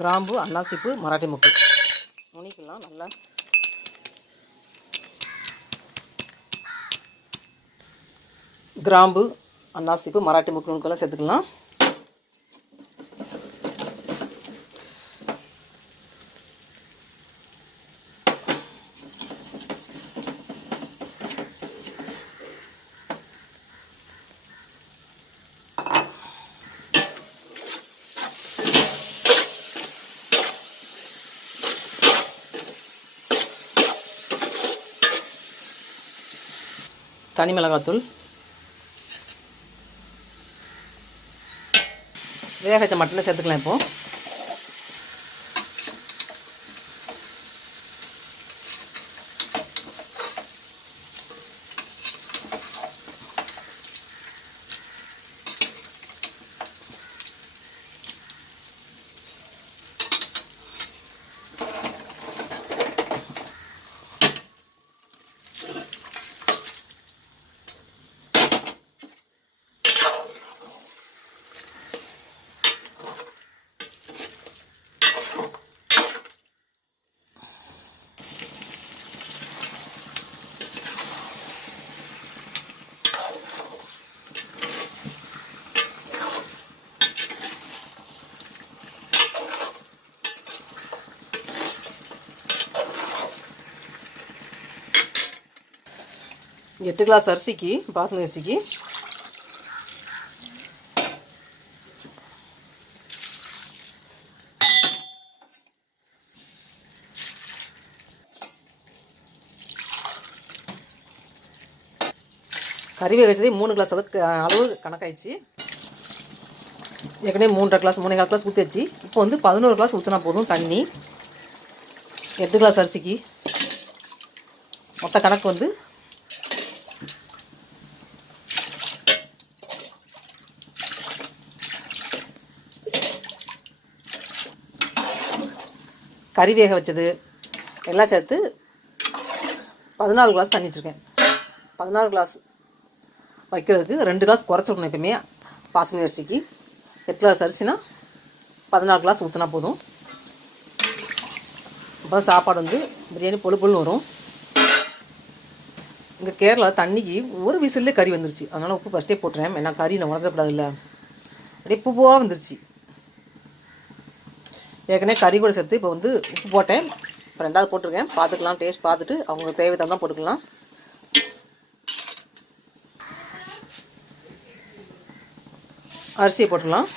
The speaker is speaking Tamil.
கிராம்பு, அன்னாசிப்பூ, மராட்டி மொக்கு நுனிக்கலாம் நல்லா. கிராம்பு, அன்னாசிப்பூ, மராட்டி மொக்கு நுணுக்கெல்லாம் சேர்த்துக்கலாம். தனி மிளகாத்தூள், வேக வச்ச மட்டனை சேர்த்துக்கலாம். இப்போது எட்டு கிளாஸ் அரிசிக்கு, பாசுமதி அரிசிக்கு கறி வேக வச்சதே 3 கிளாஸ் அளவு கணக்காயிடுச்சு. ஏற்கனவே 3.5 கிளாஸ் 3.25 கிளாஸ் ஊற்றிச்சு. இப்போ வந்து 11 கிளாஸ் ஊற்றினா போதும் தண்ணி. 8 கிளாஸ் அரிசிக்கு மொத்த கணக்கு வந்து கறி வேக வச்சது எல்லாம் சேர்த்து 14 கிளாஸ் தண்ணி வச்சுருக்கேன். 16 கிளாஸ் வைக்கிறதுக்கு 2 கிளாஸ் குறைச்சிடணும். எப்பவுமே பாசுமதி அரிசிக்கு 8 கிளாஸ் அரிசினா 14 கிளாஸ் ஊற்றினா போதும். அப்போ சாப்பாடு வந்து பிரியாணி பொழுன்னு வரும். இங்கே கேரளா தண்ணிக்கு ஒரு விசிலே கறி வந்துருச்சு. அதனால் உப்பு ஃபஸ்ட்டே போட்டுறேன். ஏன்னா கறி நான் உணர்த்தப்படாதுல்ல, அப்படியே பூவாக வந்துருச்சு. ஏற்கனவே கறி கூட சேர்த்து இப்போ வந்து உப்பு போட்டேன். இப்போ 2வது போட்டிருக்கேன். பார்த்துக்கலாம், டேஸ்ட் பார்த்துட்டு அவங்க தேவை தான் போட்டுக்கலாம். அரிசியை போட்டுடலாம்.